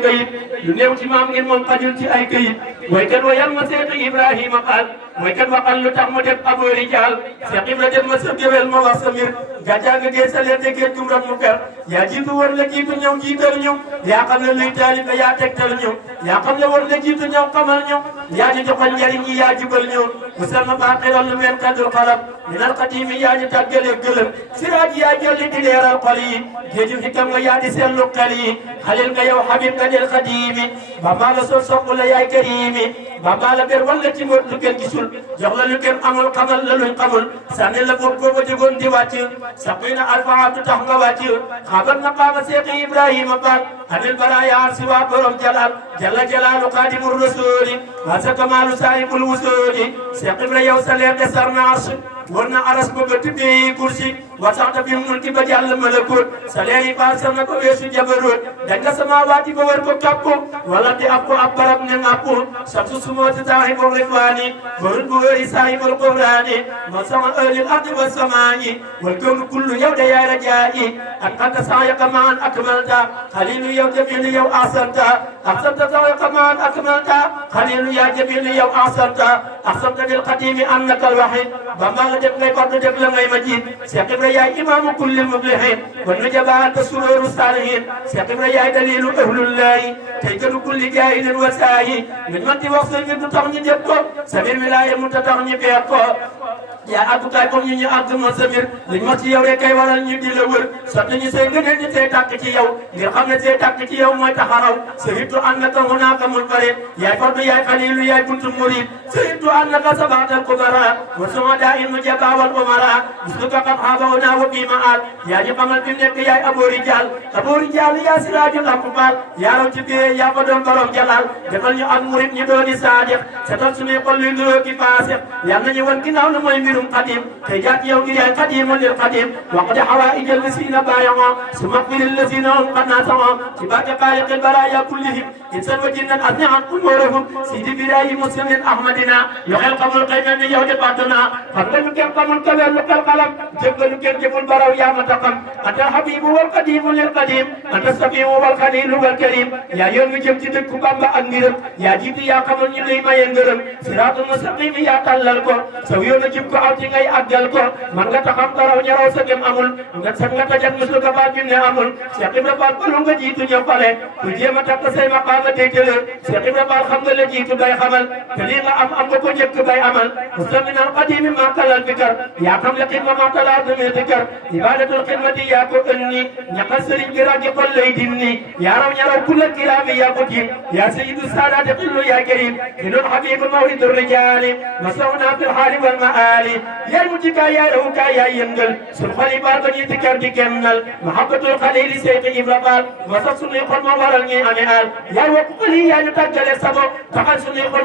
kayit lu néew ci maam ngeen moom xajul ci ay kayit waykat wa yam ma seetu Ibrahima Fall waykat waxal lu tax mu def aboori jaal Seex Ibra dem ma sa géwél ma wax sa mbir gàccaa nga gee sa leen de géej gum rat mu fer yaa jiitu war la jiitu ñëw jiital ñëw yaa xam ne luy taalibe yaa tegtal ñëw yaa xam ne war la jiitu ñëw xamal ñëw yaa ñu joxal njariñ yi yaa jubal ñëw musal ma baa xiral lu meen kadul xalam minal xatiimi yaa ñu tàggale gëlëm siraaj yaa jolli di leeral xol yi géeju xikam nga yaa di seetlu xel yi xalil nga yow xabib nga del xadiimi bamba la soo sopp la yaay kariimi bamba la ber walla ci mbóot lu kenn gisul jox la lu kenn amul xamal la luñ xamul sànni la bopp booba jógoon di wàcc saqina alfaatu tax nga wàcc xabar na qaama seexi Ibrahima Fall anil baraaya si waa borom jalal jalla jalaalu xaadimur rasuuli wa sa kamaalu saahibul wusuuli Seex Ibra yow sa leer de sarnaas war na aras ba ba tuddee kursi wa sax ta fi mulki ba jàll malakut sa leer yi paasal na ko weesu jabarut dañ nga samaawaati ba war ko kappu wala di ab ko ab barab ne ngappu samsu sumooti saahibul rifwaani barut bu wëri saahibul qur'aani ma sama ëllil ardi wa samaa'i wal kawnu kullu yow de yaay rajaa'i an anta saayaka maan akmalta xalilu yow jamilu yow ahsanta ahsanta saayaka maan akmalta xalilu yaa jamilu yow ahsanta ahsanta bil qadimi annaka al wahid bamba la def ngay fardu def la ngay majid Seex Ibra yaay imaamu kullil muflihin wa nujabaat sururu salihin Seex Ibra yaay dalilu ahlullahi tey gënu kulli jaahilin wa saayi min man di wax sa ngir du tax ñu def ko samir wilaaya mu ta tax ñu beer ko yaa àggukaay comme ñu àgg ma samir liñ ma ci yow rek kay waral ñu di la wër sotti ñu say ngëneel ñu see tàkk ci yow ngir xam ne see tàkk ci yow mooy taxaraw sahidtu annaka hunaaka mulfarid yaay fardu yaay xalilu yaay buntu murid sahidtu annaka sabaatal kubara wa sumadaa in mujaba wal umara misluka qad xaabawna wa bi maal yaa ñu xamal fi mu nekk yaay aboo rijaal yaa siraajul aqbaal yaa raw ci biir yaa ko doon borom jalal defal ñu ak murid ñu dooni saadiq setal suñuy xol luy nuroo ki faasiq yal nañu wan ginnaaw lu mooy mbirum qadim tey jaat yow ngir yaay qadimun lil qadim waqdi hawaa'ijal lazina baaya'a summa qfiril lazina hum qad nasa'a ci barke xaaliqil baraaya kullihim insan wa jinnan asni'an umurahum sidi birayi muslimin ahmadina lu xel xamul xëy mel ni yow de battuna xam nga lu kenn xamul kawel lu xel xalam jëf nga lu kenn jëful baraw yaa ma taxam anta habibu wal qadimu lil qadim anta sabiu wal xalilu wal karim yaa yoon nga jëm ci dëkku Bamba ak ngiram yaa jiitu yaa xamul ñu lay maye ngërëm siraatul mustaqim yaa tàllal ko saw yoon a jub ko aw ci ngay àggal ko man nga taxam taraw ñaraw sa gem amul nga sax nga tajat musul ka baat bi ne amul Seex Ibra Fall balu nga jiitu ñëw pale ku jéem a takk say maqaama déjëlër Seex Ibra Fall xam nga la jiitu bay xamal te lii nga am nga ko njëkk bay amal mustaminal qadimi maa kalal fikar yaa xam le xidma maa talaa dumi fikar ibadatul xidmati yaa ko ënni ñaqal sëriñ bi raggi xol lay dinni yaa raw ñaraw kulla kiraami yaa ko tiim yaa sayyidu saadaati xillu yaa karim minun habibu mawridu rijaali masawna fil haali wal maali yaay mujjikaay yaay rawukaay yaay yëngal sun xol yi baal ko ñuy tikkar di kennal mahabbatul xalili Seex Ibra Fall ma sax sunuy xol moo waral ñuy amee aal yaay wokk xol yi yaa ñu tàggale sabo taxal sunuy xol